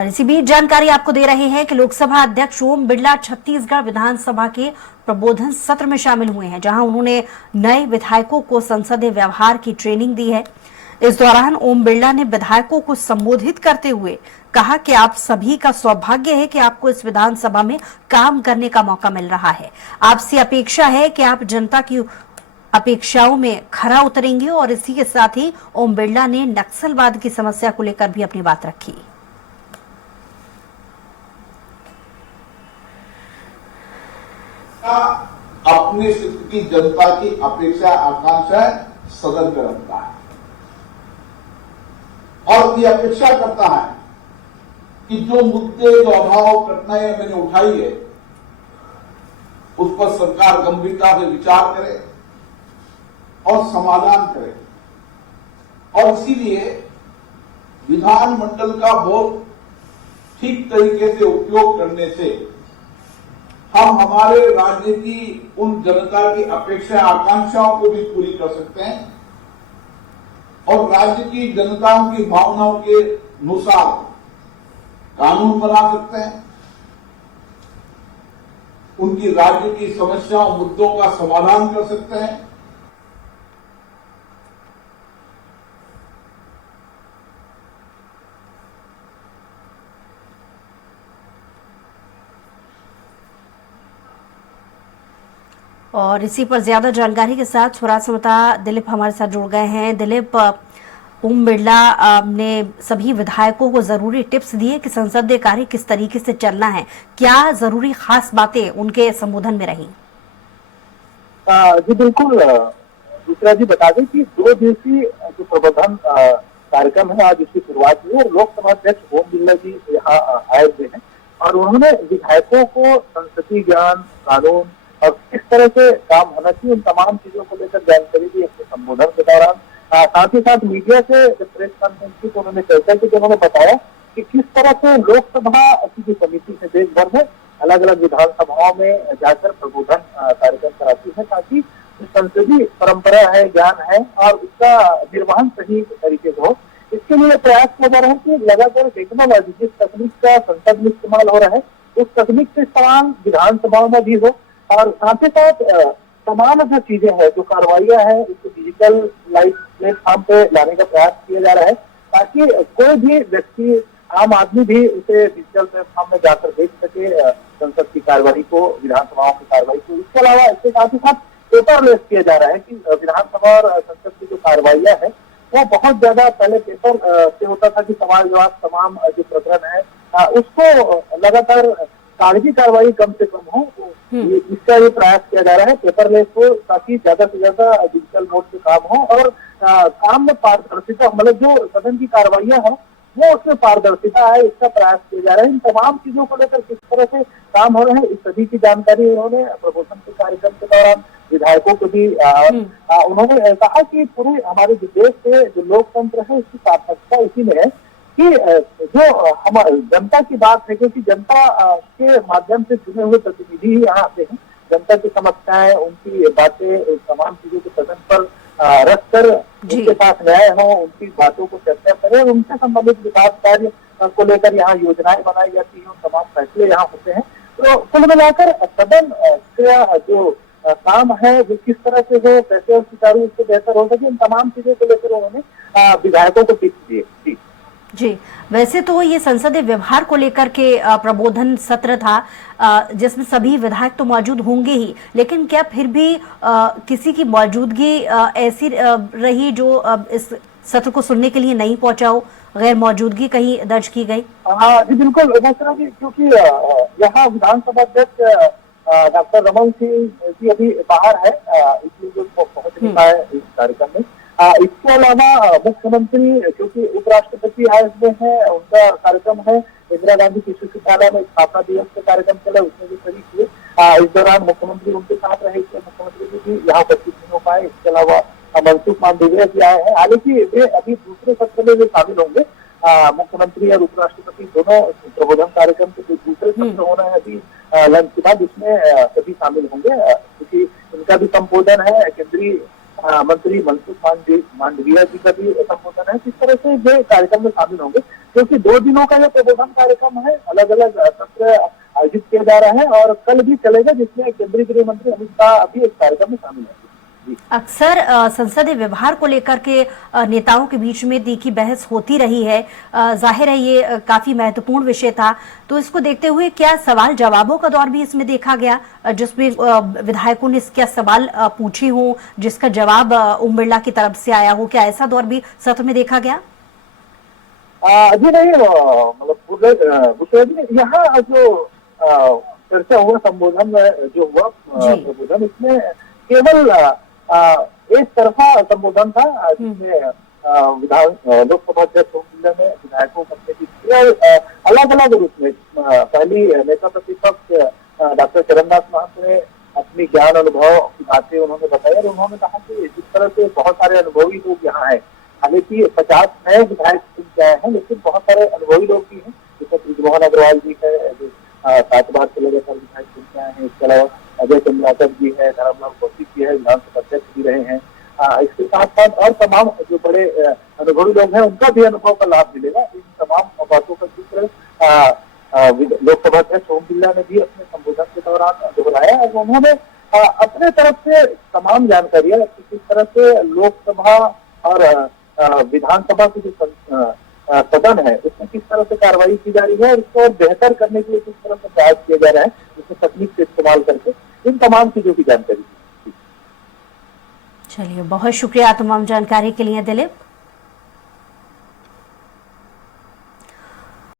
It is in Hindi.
इसी बीच जानकारी आपको दे रहे हैं कि लोकसभा अध्यक्ष ओम बिरला छत्तीसगढ़ विधानसभा के प्रबोधन सत्र में शामिल हुए हैं, जहां उन्होंने नए विधायकों को संसदीय व्यवहार की ट्रेनिंग दी है। इस दौरान ओम बिरला ने विधायकों को संबोधित करते हुए कहा कि आप सभी का सौभाग्य है कि आपको इस विधानसभा में काम करने का मौका मिल रहा है। आपसे अपेक्षा है कि आप जनता की अपेक्षाओं में खरा उतरेंगे। और इसी के साथ ही ओम बिरला ने नक्सलवाद की समस्या को लेकर भी अपनी बात रखी। अपने क्षेत्र की जनता की अपेक्षा आकांक्षा सदन में रखता है और ये अपेक्षा करता है कि जो मुद्दे, जो अभाव, कठिनाइयां मैंने उठाई है उस पर सरकार गंभीरता से विचार करे और समाधान करे। और इसीलिए विधानमंडल का बहुत ठीक तरीके से उपयोग करने से हम हमारे राज्य की उन जनता की अपेक्षा आकांक्षाओं को भी पूरी कर सकते हैं और राज्य की जनताओं की भावनाओं के अनुसार कानून बना सकते हैं, उनकी राज्य की समस्याओं, मुद्दों का समाधान कर सकते हैं। और इसी पर ज्यादा जानकारी के साथ स्वराज समता दिलीप हमारे साथ जुड़ गए हैं। दिलीप, ओम बिरला ने सभी विधायकों को जरूरी टिप्स दिए कि संसदीय कार्य किस तरीके से चलना है। क्या जरूरी खास बातें उनके संबोधन में रही? जी बिल्कुल। दूसरा जी बता दें कि 2 दिवसीय जो प्रबंधन कार्यक्रम है आज उसकी शुरुआत हुई और लोकसभा अध्यक्ष ओम बिरला जी यहाँ आए हुए हैं और उन्होंने विधायकों को संसदीय ज्ञान, कानून और किस तरह से काम होना चाहिए उन तमाम चीजों को लेकर जानकारी दी अपने संबोधन के दौरान। साथ ही साथ मीडिया से प्रेस कॉन्फ्रेंस की तो उन्होंने चर्चा की, उन्होंने बताया कि किस तरह से लोकसभा की जो समिति है देश भर में अलग अलग विधानसभाओं में जाकर प्रबोधन कार्यक्रम कराती है ताकि संसदीय परंपरा है, ज्ञान है और उसका निर्वहन सही तरीके से हो। इसके लिए प्रयास किया जा रहा है कि लगातार टेक्नोलॉजी जिस तकनीक का संसद में इस्तेमाल हो रहा है उस तकनीक का इस्तेमाल विधानसभाओं में भी हो और साथ ही साथ तमाम जो चीजें हैं, जो कार्रवाइयां हैं उसको डिजिटल लाइव प्लेटफॉर्म पे लाने का प्रयास किया जा रहा है ताकि कोई भी व्यक्ति, आम आदमी भी उसे डिजिटल प्लेटफॉर्म में जाकर देख सके संसद की कार्यवाही को, विधानसभाओं की कार्यवाही को। इसके अलावा इसके साथ ही साथ पेपरलेस किया जा रहा है कि विधानसभा और संसद की जो कार्रवाइयां है वो बहुत ज्यादा पहले पेपर से होता था कि सवाल जवाब तमाम जो प्रकरण है उसको लगातार कागजी कार्रवाई कम से कम हो, इसका ये प्रयास किया जा रहा है पेपरलेस हो ताकि ज्यादा से ज्यादा डिजिटल मोड से काम हो और काम में पारदर्शिता, मतलब जो सदन की कार्रवाइयां हैं वो उसमें पारदर्शिता है, इसका प्रयास किया जा रहा है। इन तमाम चीजों को लेकर किस तरह से काम हो रहे हैं इस सभी की जानकारी उन्होंने प्रबोधन के कार्यक्रम के दौरान विधायकों को दी। उन्होंने कहा कि पूरे हमारे देश से जो लोकतंत्र है इसकी सार्थकता इसी में है कि जो हमारे जनता की बात है, क्योंकि जनता के माध्यम से चुने हुए प्रतिनिधि ही यहाँ आते हैं, जनता की समस्याएं, उनकी बातें, तमाम चीजों को सदन पर रखकर उनके पास न्याय हो, उनकी बातों को चर्चा करें और उनसे संबंधित विकास कार्य को लेकर यहाँ योजनाएं बनाई जाती है, तमाम फैसले यहाँ होते हैं। तो कुल मिलाकर सदन का जो काम है वो किस तरह से हो, कैसे और सुचारू उससे बेहतर हो सके, इन तमाम चीजों को लेकर उन्होंने विधायकों को टिप्स दिए। जी, वैसे तो ये संसदीय व्यवहार को लेकर के प्रबोधन सत्र था जिसमें सभी विधायक तो मौजूद होंगे ही, लेकिन क्या फिर भी किसी की मौजूदगी ऐसी रही जो इस सत्र को सुनने के लिए नहीं पहुंचा हो, गैर मौजूदगी कहीं दर्ज की गई? हाँ जी बिल्कुल, क्योंकि यहाँ विधानसभा अध्यक्ष डॉक्टर रमन सिंह जी अभी बाहर है, इसलिए जो पहुंच नहीं पाए इस कार्यक्रम में। इसके अलावा मुख्यमंत्री, क्योंकि उपराष्ट्रपति आए हुए हैं, उनका कार्यक्रम है इंदिरा गांधी कृषि विश्वविद्यालय में स्थापना दिवस का कार्यक्रम चला, उसमें भी शरीक हुए। इस दौरान मुख्यमंत्री उनके साथ रहे, मुख्यमंत्री जी भी यहाँ उपस्थित नहीं हो पाए। इसके अलावा मनसुख मांडविया जी आए हैं, हालांकि वे अभी दूसरे सत्र में वे शामिल होंगे। मुख्यमंत्री और उपराष्ट्रपति दोनों प्रबोधन कार्यक्रम के दूसरे सत्र होना है अभी लंच के बाद, जिसमें सभी शामिल होंगे क्योंकि इनका भी संबोधन है। केंद्रीय मंत्री मनसुख मांडविया जी का भी संबोधन है। किस तरह से वे कार्यक्रम में शामिल होंगे क्योंकि 2 दिनों का ये प्रबोधन कार्यक्रम है, अलग अलग सत्र आयोजित किए जा रहे हैं और कल भी चलेगा, जिसमें केंद्रीय गृह मंत्री अमित शाह भी इस कार्यक्रम में शामिल हैं। अक्सर संसदीय व्यवहार को लेकर के नेताओं के बीच में देखी बहस होती रही है। जाहिर है ये काफी महत्वपूर्ण विषय था, तो इसको देखते हुए क्या सवाल जवाबों का दौर भी इसमें देखा गया, जिसमें विधायकों ने क्या सवाल पूछे हो जिसका जवाब ओम बिरला की तरफ से आया हो, क्या ऐसा दौर भी सत्र में देखा गया? जी नहीं, मतलब यहाँ जो चर्चा हुआ, संबोधन जो हुआ प्रबोधन, इसमें केवल एक तरफा संबोधन था, जिसमें लोकसभा अध्यक्ष ओम बिरला ने विधायकों को अपने की अलग अलग रूप में। पहली नेता प्रतिपक्ष डॉक्टर चरणदास महंत ने अपनी ज्ञान अनुभव की बातें उन्होंने बताया और उन्होंने कहा कि जिस तरह से बहुत सारे अनुभवी लोग यहाँ हैं, हालांकि 50 नए विधायक चुन के आए हैं, लेकिन बहुत सारे अनुभवी लोग भी हैं, जैसे ब्रिजमोहन अग्रवाल जी है, जो 7 बार से लगातार विधायक चुन के आए हैं। इसके अलावा अजय चंद्राकर जी है, धर्मलाल कौशिक जी है, विधानसभा अध्यक्ष भी रहे हैं। इसके साथ साथ और तमाम जो बड़े अनुभवी लोग हैं, उनका भी अनुभव का लाभ मिलेगा। इन तमाम बातों का जिक्र लोकसभा अध्यक्ष ओम बिरला ने भी अपने संबोधन के दौरान दोहराया और उन्होंने अपने तरफ से तमाम जानकारियां किस तरह से लोकसभा और विधानसभा की जो सदन है उसमें किस तरह से कार्रवाई की जा रही है और इसको बेहतर करने के लिए किस तरह से प्रयास किए जा रहे हैं, उसमें तकनीक से इस्तेमाल करके, इन तमाम चीजों की जानकारी दी। चलिए, बहुत शुक्रिया तमाम जानकारी के लिए दिलीप।